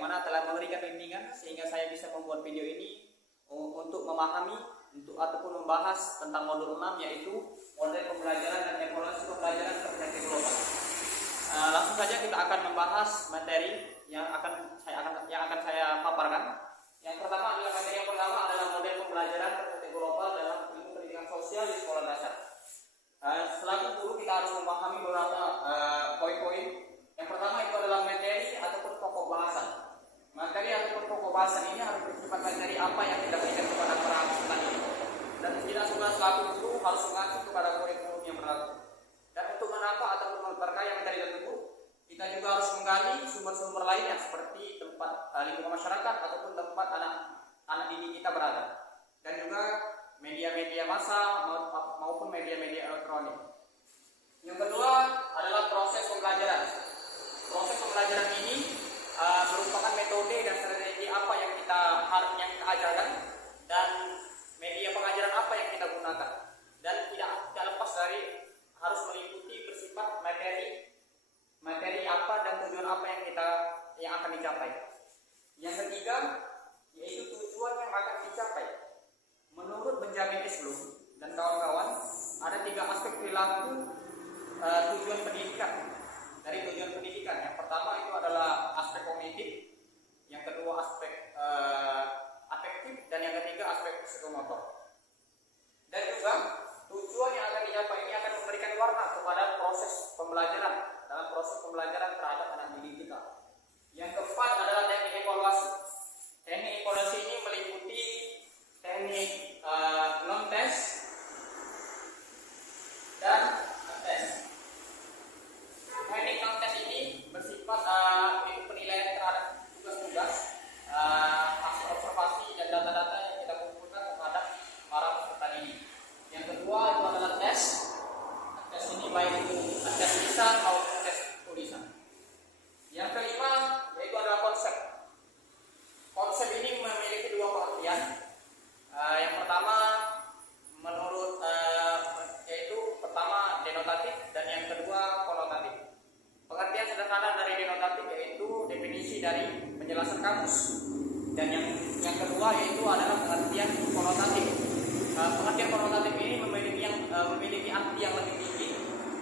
yang mana telah memberikan bimbingan sehingga saya bisa membuat video ini untuk memahami ataupun membahas tentang modul 6, yaitu model pembelajaran dan evaluasi pembelajaran perspektif global. Langsung saja kita akan membahas materi yang akan saya paparkan. Yang pertama adalah materi yang pertama adalah model pembelajaran perspektif global dalam ilmu pendidikan sosial di sekolah dasar. Selaku guru kita harus memahami beberapa poin-poin. Yang pertama itu adalah materi ataupun pokok bahasan. Materi ataupun pokok bahasan ini harus bersifat materi apa yang kita berikan kepada para peserta ini. Dan kita semua selaku guru harus mengacu kepada kurikulum yang berlaku. Dan untuk menambah ataupun memperkaya materi tersebut, kita juga harus menggali sumber-sumber lainnya seperti tempat lingkungan masyarakat ataupun tempat anak didik kita berada. Dan juga media-media massa maupun media-media elektronik. Yang kedua adalah proses pembelajaran. Proses pembelajaran ini merupakan metode dan strategi apa yang kita ajarkan dan media pengajaran apa yang kita gunakan, dan tidak lepas dari harus meliputi bersifat materi apa dan tujuan apa yang akan dicapai. Yang ketiga yaitu tujuan yang akan dicapai. Menurut Benjamin Islow dan kawan-kawan, ada 3 aspek perilaku tujuan pendidikan. Dari tujuan pendidikan, yang pertama itu adalah aspek kognitif, yang kedua aspek afektif, dan yang ketiga aspek psikomotor. Dan juga tujuan yang akan dicapai ini akan memberikan warna kepada proses pembelajaran dalam proses pembelajaran terhadap anak didik kita. Yang keempat adalah teknik evaluasi. Teknik evaluasi ini meliputi teknik non-test dan tes. Teknik non-test ini bersifat penilaian terhadap tugas-tugas, hasil observasi dan data-data yang kita kumpulkan terhadap para peserta didik. Yang kedua itu adalah tes. Tes ini baik itu tes lisan maupun tes tulisan. Yang kelima yaitu adalah konsep. Konsep ini memiliki 2 pengertian. Yang pertama menurut yaitu pertama denotatif dan yang kedua konotatif. Pengertian sederhana dari denotatif yaitu definisi dari penjelasan kamus, dan yang kedua yaitu adalah pengertian konotatif. Pengertian konotatif ini memiliki arti yang lebih tinggi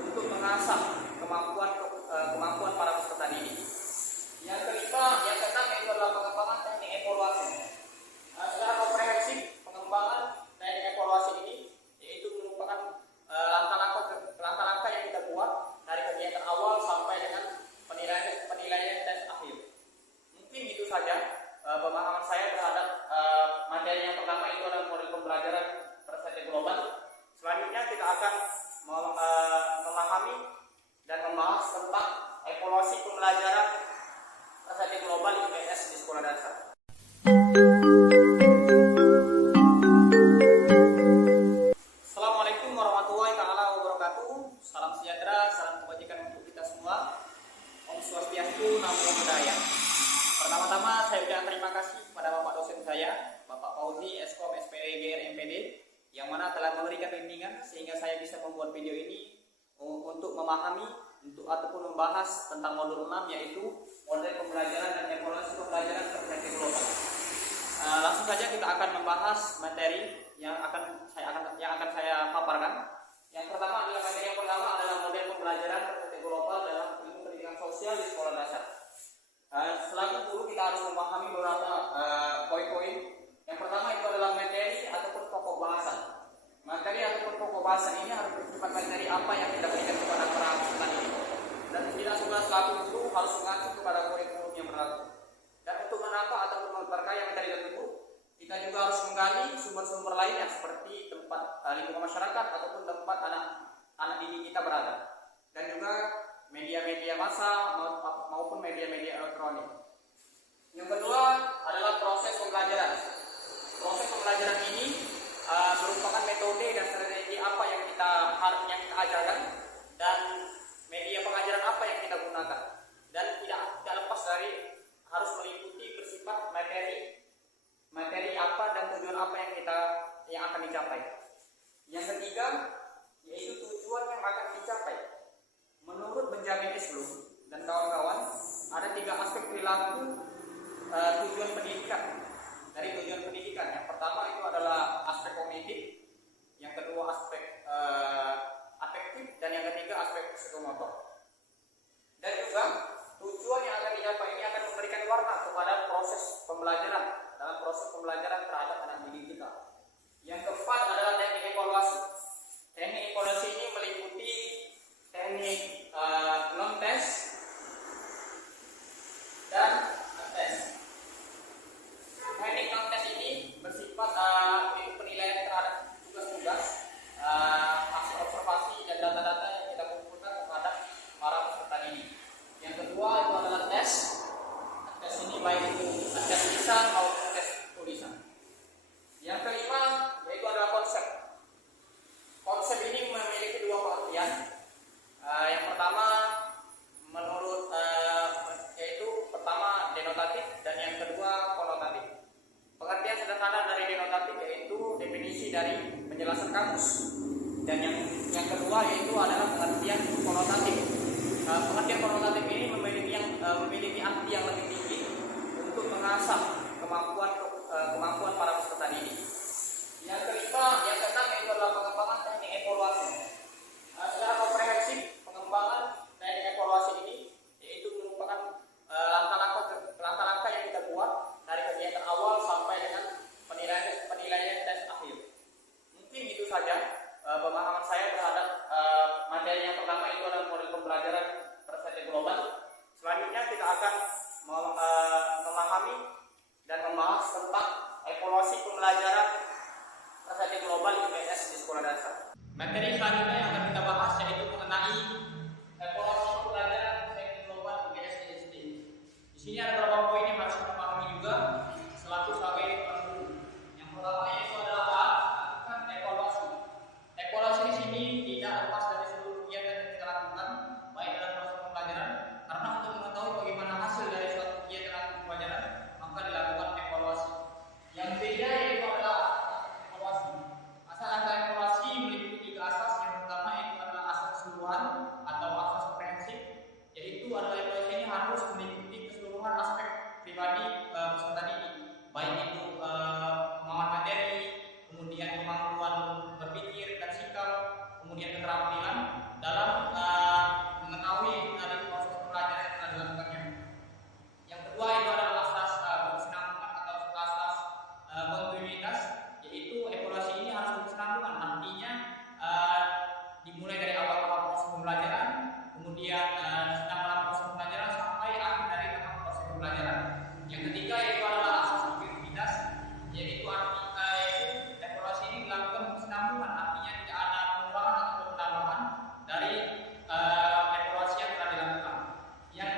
untuk mengasah kemampuan para peserta didik. Yang keenam itu adalah pengembangan teknik evaluasi. Secara komprehensif, pengembangan teknik evaluasi ini yaitu merupakan langkah-langkah yang kita buat dari kegiatan awal sampai dengan penilaian tes akhir. Mungkin itu saja pemahaman saya terhadap materi yang pertama, itu adalah model pembelajaran perspektif global. Selanjutnya kita akan memahami dan membahas tentang evaluasi pembelajaran perspektif global IPS di sekolah dasar. Assalamualaikum warahmatullahi wabarakatuh. Salam sejahtera, salam kebajikan untuk kita semua. Om Swastiastu, Namo Buddhaya. Pertama-tama saya ucapkan terima kasih kepada Bapak dosen saya, Bapak Fauzi, Eskom, SPD, GR, MPD, yang mana telah memberikan bimbingan sehingga saya bisa membuat video ini untuk memahami ataupun membahas tentang modul 6, yaitu model pembelajaran dan evaluasi pembelajaran perspektif global. Langsung saja kita akan membahas materi yang akan saya paparkan. Yang pertama adalah materi yang pertama adalah model pembelajaran perspektif global dalam ilmu pendidikan sosial di sekolah dasar. Selaku guru kita harus memahami beberapa poin-poin. Yang pertama itu adalah materi ataupun pokok bahasan. Materi ataupun pokok bahasan ini harus bersifat materi apa yang kita berikan kepada para peserta didik. Dan kita semua selaku guru harus mengacu kepada kurikulum yang berlaku. Dan untuk menambah ataupun memperkaya materi tersebut, kita juga harus menggali sumber-sumber lainnya seperti tempat lingkungan masyarakat ataupun tempat anak didik kita berada. Dan juga media-media massa maupun media-media elektronik. Yang kedua adalah proses pembelajaran. Proses pembelajaran ini merupakan metode dan strategi apa yang kita ajarkan dan media pengajaran apa yang kita gunakan, dan tidak lepas dari harus meliputi bersifat materi apa dan tujuan apa yang akan dicapai. Yang ketiga yaitu tujuan yang akan dicapai. Menurut Benjamin Islow dan kawan-kawan, ada 3 aspek perilaku tujuan pendidikan. Dari tujuan pendidikan, yang pertama itu adalah aspek kognitif, yang kedua aspek afektif, dan yang ketiga aspek psikomotor. Dan juga tujuan yang akan dicapai ini akan memberikan warna kepada proses pembelajaran dalam proses pembelajaran terhadap anak didik kita. Yang keempat adalah teknik evaluasi. Teknik evaluasi ini meliputi teknik non-tes dan tes. Teknik non-tes ini bersifat penilaian terhadap tugas-tugas, hasil observasi dan data-data yang kita kumpulkan terhadap para peserta didik. Yang kedua itu adalah tes. Tes ini baik itu tes lisan maupun tes tulisan. Yang kelima yaitu adalah konsep. Konsep ini memiliki dua pengertian. Yang pertama menurut yaitu pertama denotatif dan yang kedua konotatif. Pengertian sederhana dari denotatif yaitu definisi dari penjelasan kamus, dan yang kedua yaitu adalah pengertian konotatif. Pengertian konotatif ini memiliki arti yang lebih tinggi untuk mengasah kemampuan para peserta didik. Yang keenam itu adalah pengembangan teknik evaluasi. Secara komprehensif, pengembangan teknik evaluasi ini yaitu merupakan langkah-langkah yang kita buat dari kegiatan awal sampai dengan penilaian tes akhir. Mungkin itu saja pemahaman saya terhadap materi yang pertama itu adalah model pembelajaran perspektif global. Selanjutnya kita akan memahami dan membahas tentang evaluasi pembelajaran perspektif global IPS di sekolah dasar. Materi selanjutnya yang akan kita bahas yaitu mengenai evaluasi pembelajaran perspektif global IPS di SD. Di sini ada beberapa poin yang harus kita pahami juga selaku sebagai guru. Yang pertama yaitu adalah melakukan evaluasi. Evaluasi di sini tidak lepas dari seluruh kegiatan yang kita lakukan, baik dalam proses pembelajaran, karena untuk mengetahui bagaimana hasil dari suatu kegiatan atau pembelajaran, maka dilakukan evaluasi. Yang beda yaitu adalah evaluasi. Asal evaluasi meliputi tiga asas. Yang pertama itu adalah asas keseluruhan atau asas komprehensif, yaitu adalah evaluasi ini harus meliputi keseluruhan aspek pribadi peserta didik, baik itu pemahaman materi, kemudian kemampuan berpikir dan sikap, kemudian keterampilan dalam mengetahui dari proses pembelajaran yang telah dilakukannya. Yang kedua itu adalah asas berkesinambungan atau asas kontinuitas, yaitu evaluasi ini harus berkesinambungan, artinya dimulai dari awal proses pembelajaran, kemudian sedang dalam proses pembelajaran sampai akhir dari tahap proses pembelajaran. Yang ketiga itu adalah asas objektivitas, yaitu evaluasi ini dilakukan berkesinambungan, artinya tidak ada pengurangan atau penambahan dari evaluasi yang telah dilakukan. Yang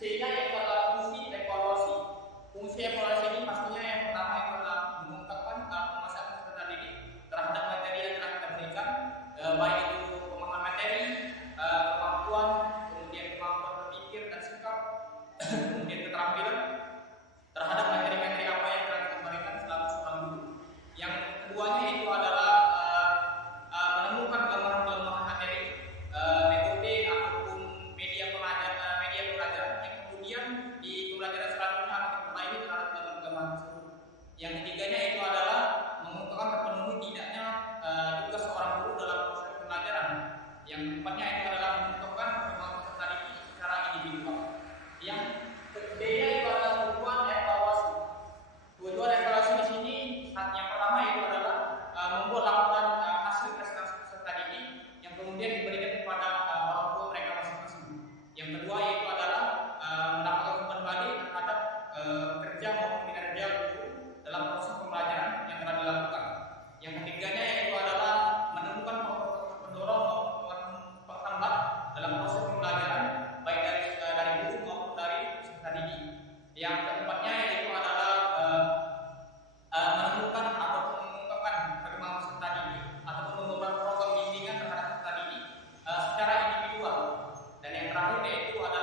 ketiga yaitu adalah fungsi evaluasi. Fungsi evaluasi ini pastinya yang pertama itu adalah mengungkapkan pemasaran peserta didik terhadap materi yang telah kita berikan, baik itu pemahaman materi, kemampuan, kemudian kemampuan berpikir dan sikap, kemudian keterampilan terhadap materi-materi apa yang telah kita berikan selaku seorang guru. Yang keduanya itu adalah menemukan kelemahan-kelemahan materi, metode ataupun media pelajaran yang kemudian di pembelajaran selanjutnya akan diperbaiki terhadap kelemahan tersebut. Yang ketiganya itu adalah mengungkapkan terpenuhi tidaknya tugas seorang guru dalam proses pembelajaran. Yang keempatnya itu adalah mengungkapkan perkembangan peserta didik secara individual. Yang ketiga itu adalah tujuan evaluasi. Tujuan evaluasi di sini yang pertama itu adalah membuat laporan hasil prestasi peserta didik yang kemudian diberikan kepada orang tua mereka masing-masing. Yang kedua yaitu adalah mendapatkan umpan balik terhadap kerja maupun kinerja guru dalam proses pembelajaran yang telah dilakukan. Yang ketiganya yaitu adalah menemukan faktor pendorong maupun penghambat dalam proses pembelajaran baik dari guru maupun dari peserta didik. Yang keempatnya yaitu adalah menemukan atau mengungkapkan perkembangan peserta didik ataupun membuat program bimbingan terhadap peserta didik secara individual. Dan yang terakhir yaitu adalah